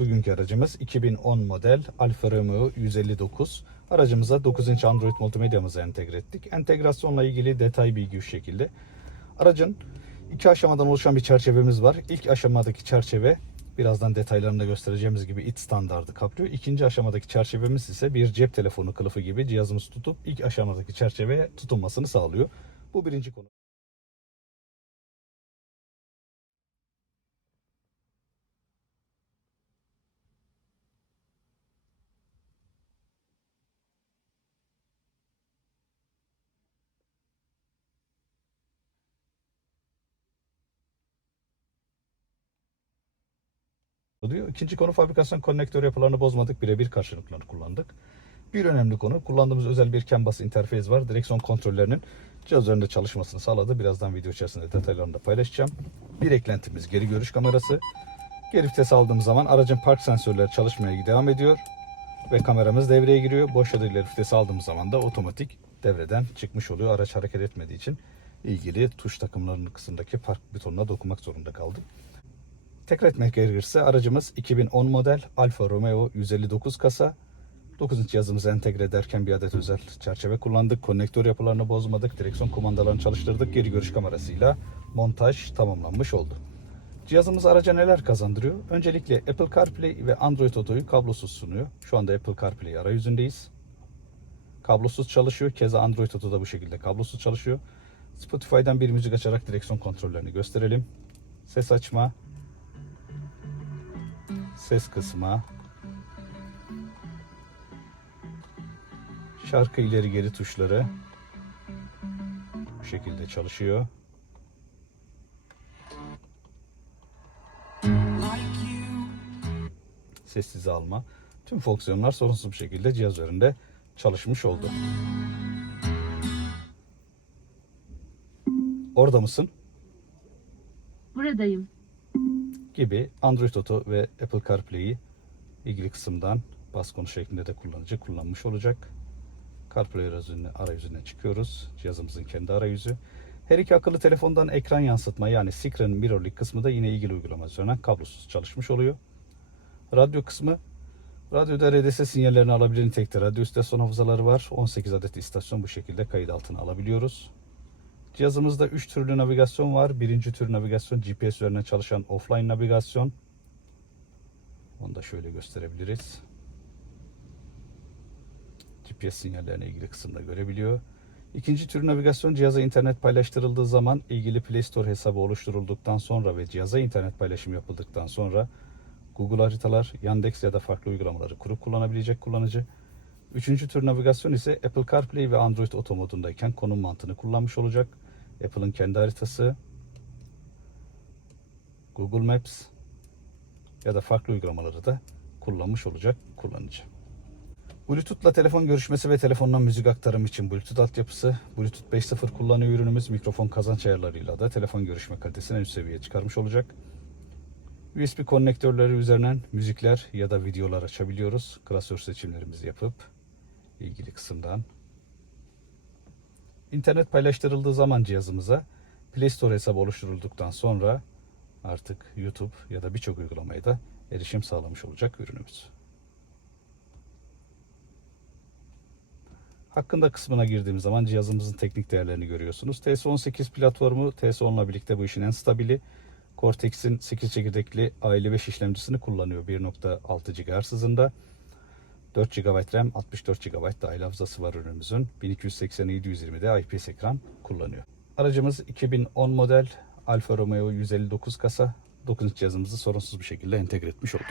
Bugünkü aracımız 2010 model Alfa Romeo 159. Aracımıza 9 inç Android multimedyamızı entegre ettik. Entegrasyonla ilgili detay bilgi şu şekilde. Aracın iki aşamadan oluşan bir çerçevemiz var. İlk aşamadaki çerçeve birazdan detaylarını da göstereceğimiz gibi it standardı kaplıyor. İkinci aşamadaki çerçevemiz ise bir cep telefonu kılıfı gibi cihazımız tutup ilk aşamadaki çerçeveye tutunmasını sağlıyor. Bu birinci konu. Oluyor. İkinci konu fabrikasyon konnektör yapılarını bozmadık. Birebir karşılıklarını kullandık. Bir önemli konu kullandığımız özel bir CAN bus interfeys var. Direksiyon kontrollerinin cihaz üzerinde çalışmasını sağladı. Birazdan video içerisinde detaylarını da paylaşacağım. Bir eklentimiz geri görüş kamerası. Geri vites aldığımız zaman aracın park sensörleri çalışmaya devam ediyor. Ve kameramız devreye giriyor. Boş ya da ileri vites aldığımız zaman da otomatik devreden çıkmış oluyor. Araç hareket etmediği için ilgili tuş takımlarının kısımdaki park butonuna dokunmak zorunda kaldım. Tekrar etmek gerekirse aracımız 2010 model Alfa Romeo 159 kasa. 9 inç cihazımızı entegre ederken bir adet özel çerçeve kullandık. Konnektör yapılarını bozmadık. Direksiyon kumandalarını çalıştırdık. Geri görüş kamerasıyla montaj tamamlanmış oldu. Cihazımız araca neler kazandırıyor? Öncelikle Apple CarPlay ve Android Auto'yu kablosuz sunuyor. Şu anda Apple CarPlay arayüzündeyiz. Kablosuz çalışıyor. Keza Android Auto da bu şekilde kablosuz çalışıyor. Spotify'dan bir müzik açarak direksiyon kontrollerini gösterelim. Ses açma, ses kısma, şarkı ileri geri tuşları bu şekilde çalışıyor. Sessiz alma. Tüm fonksiyonlar sorunsuz bir şekilde cihaz üzerinde çalışmış oldu. Orada mısın? Buradayım. Gibi Android Auto ve Apple CarPlay'i ilgili kısımdan bas konuş şeklinde de kullanıcı kullanmış olacak. CarPlay arayüzüne, arayüzüne çıkıyoruz. Cihazımızın kendi arayüzü. Her iki akıllı telefondan ekran yansıtma yani Screen Mirrorlink kısmı da yine ilgili uygulama üzerinden kablosuz çalışmış oluyor. Radyo kısmı Radyoda RDS sinyallerini alabilen nitelikte radyo istasyon hafızaları var. 18 adet istasyon bu şekilde kayıt altına alabiliyoruz. Cihazımızda 3 türlü navigasyon var. Birinci tür navigasyon GPS üzerine çalışan offline navigasyon. Onu da şöyle gösterebiliriz. GPS sinyallerine ilgili kısımda görebiliyor. İkinci tür navigasyon cihaza internet paylaştırıldığı zaman ilgili Play Store hesabı oluşturulduktan sonra ve cihaza internet paylaşımı yapıldıktan sonra Google haritalar, Yandex ya da farklı uygulamaları kurup kullanabilecek kullanıcı. Üçüncü tür navigasyon ise Apple CarPlay ve Android Auto modundayken konum mantığını kullanmış olacak. Apple'ın kendi haritası, Google Maps ya da farklı uygulamaları da kullanmış olacak kullanıcı. Bluetooth'la telefon görüşmesi ve telefondan müzik aktarımı için Bluetooth altyapısı, Bluetooth 5.0 kullanıyor ürünümüz mikrofon kazanç ayarlarıyla da telefon görüşme kalitesini en üst seviyeye çıkarmış olacak. USB konnektörleri üzerinden müzikler ya da videolar açabiliyoruz. Klasör seçimlerimizi yapıp ilgili kısımdan. İnternet paylaştırıldığı zaman cihazımıza Play Store hesabı oluşturulduktan sonra artık YouTube ya da birçok uygulamaya da erişim sağlamış olacak ürünümüz. Hakkında kısmına girdiğimiz zaman cihazımızın teknik değerlerini görüyorsunuz. TS18 platformu TS10 ile birlikte bu işin en stabili. Cortex'in 8 çekirdekli A55 işlemcisini kullanıyor 1.6 GHz hızında. 4 GB RAM, 64 GB dahil hafızası var ürünümüzün. 1280-720'de IPS ekran kullanıyor. Aracımız 2010 model Alfa Romeo 159 kasa. 9 inç cihazımızı sorunsuz bir şekilde entegre etmiş olduk.